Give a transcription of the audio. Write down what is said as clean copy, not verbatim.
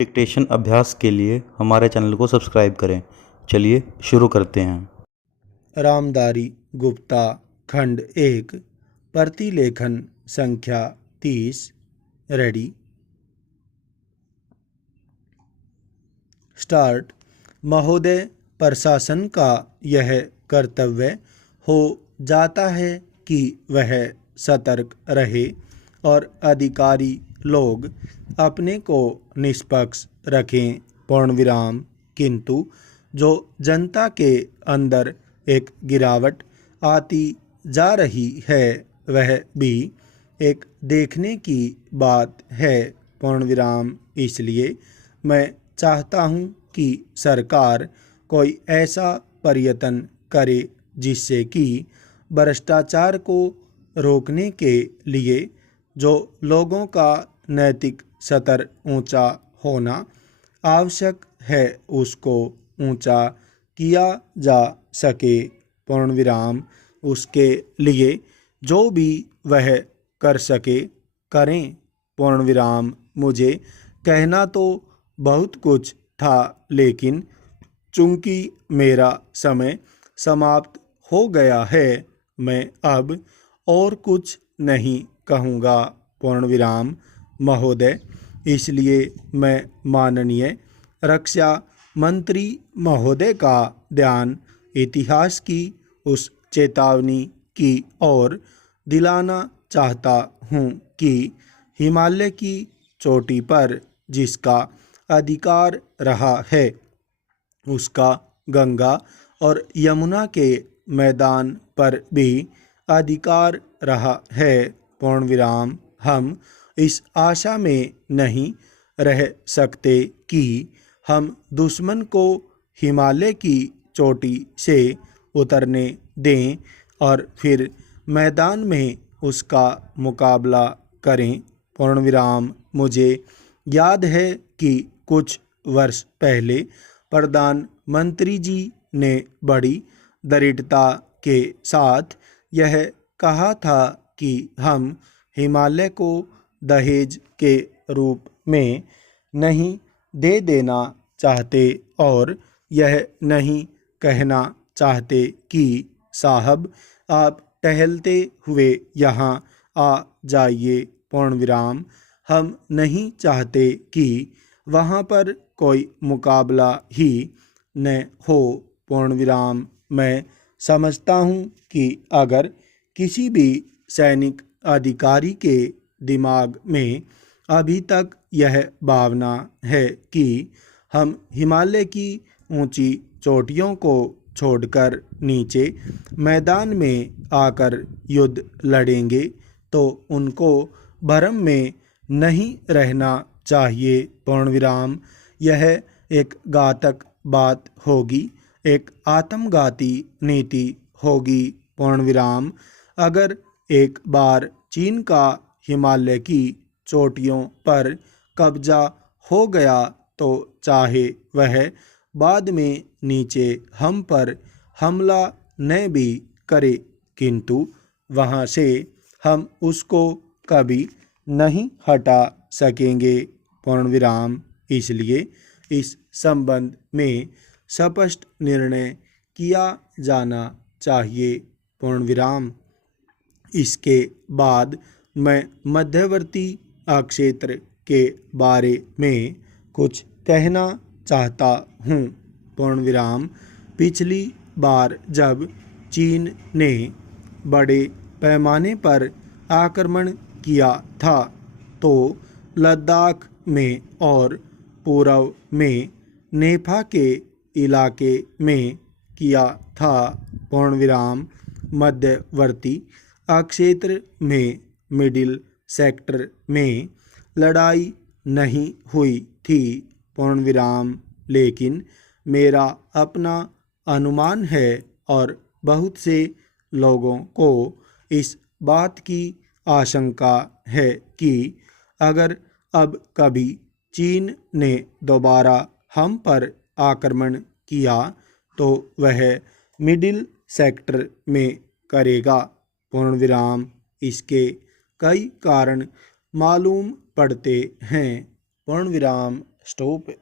Dictation अभ्यास के लिए हमारे चैनल को सब्सक्राइब करें। चलिए शुरू करते हैं। रामधारी गुप्ता खंड 1 प्रतिलेखन संख्या 30। Ready start. महोदय, प्रशासन का यह कर्तव्य हो जाता है कि वह सतर्क रहे और अधिकारी लोग अपने को निष्पक्ष रखें, पूर्ण विराम। किंतु जो जनता के अंदर एक गिरावट आती जा रही है वह भी एक देखने की बात है, पूर्ण विराम। इसलिए मैं चाहता हूँ कि सरकार कोई ऐसा प्रयत्न करे जिससे कि भ्रष्टाचार को रोकने के लिए जो लोगों का नैतिक स्तर ऊंचा होना आवश्यक है उसको ऊंचा किया जा सके, पूर्ण विराम। उसके लिए जो भी वह कर सके करें, पूर्ण विराम। मुझे कहना तो बहुत कुछ था, लेकिन चूंकि मेरा समय समाप्त हो गया है मैं अब और कुछ नहीं कहूँगा, पूर्ण विराम। महोदय, इसलिए मैं माननीय रक्षा मंत्री महोदय का ध्यान इतिहास की उस चेतावनी की ओर दिलाना चाहता हूँ कि हिमालय की चोटी पर जिसका अधिकार रहा है उसका गंगा और यमुना के मैदान पर भी अधिकार रहा है, पूर्ण विराम। हम इस आशा में नहीं रह सकते कि हम दुश्मन को हिमालय की चोटी से उतरने दें और फिर मैदान में उसका मुकाबला करें, पूर्ण विराम। मुझे याद है कि कुछ वर्ष पहले प्रधानमंत्री जी ने बड़ी दृढ़ता के साथ यह कहा था कि हम हिमालय को दहेज के रूप में नहीं दे देना चाहते और यह नहीं कहना चाहते कि साहब आप टहलते हुए यहाँ आ जाइए, पूर्ण विराम। हम नहीं चाहते कि वहाँ पर कोई मुकाबला ही न हो, पूर्ण विराम। मैं समझता हूँ कि अगर किसी भी सैनिक अधिकारी के दिमाग में अभी तक यह भावना है कि हम हिमालय की ऊंची चोटियों को छोड़कर नीचे मैदान में आकर युद्ध लड़ेंगे तो उनको भ्रम में नहीं रहना चाहिए, पूर्ण विराम। यह एक घातक बात होगी, एक आत्मघाती नीति होगी, पूर्ण विराम। अगर एक बार चीन का हिमालय की चोटियों पर कब्जा हो गया तो चाहे वह बाद में नीचे हम पर हमला न भी करे किंतु वहाँ से हम उसको कभी नहीं हटा सकेंगे, पूर्ण विराम। इसलिए इस संबंध में स्पष्ट निर्णय किया जाना चाहिए, पूर्ण विराम। इसके बाद मैं मध्यवर्ती क्षेत्र के बारे में कुछ कहना चाहता हूँ, पूर्ण विराम। पिछली बार जब चीन ने बड़े पैमाने पर आक्रमण किया था तो लद्दाख में और पूर्व में नेफा के इलाके में किया था, पूर्ण विराम। मध्यवर्ती क्षेत्र में मिडिल सेक्टर में लड़ाई नहीं हुई थी, पूर्ण विराम। लेकिन मेरा अपना अनुमान है और बहुत से लोगों को इस बात की आशंका है कि अगर अब कभी चीन ने दोबारा हम पर आक्रमण किया तो वह मिडिल सेक्टर में करेगा, पूर्ण विराम। इसके कई कारण मालूम पड़ते हैं, पूर्ण विराम। स्टोव पे।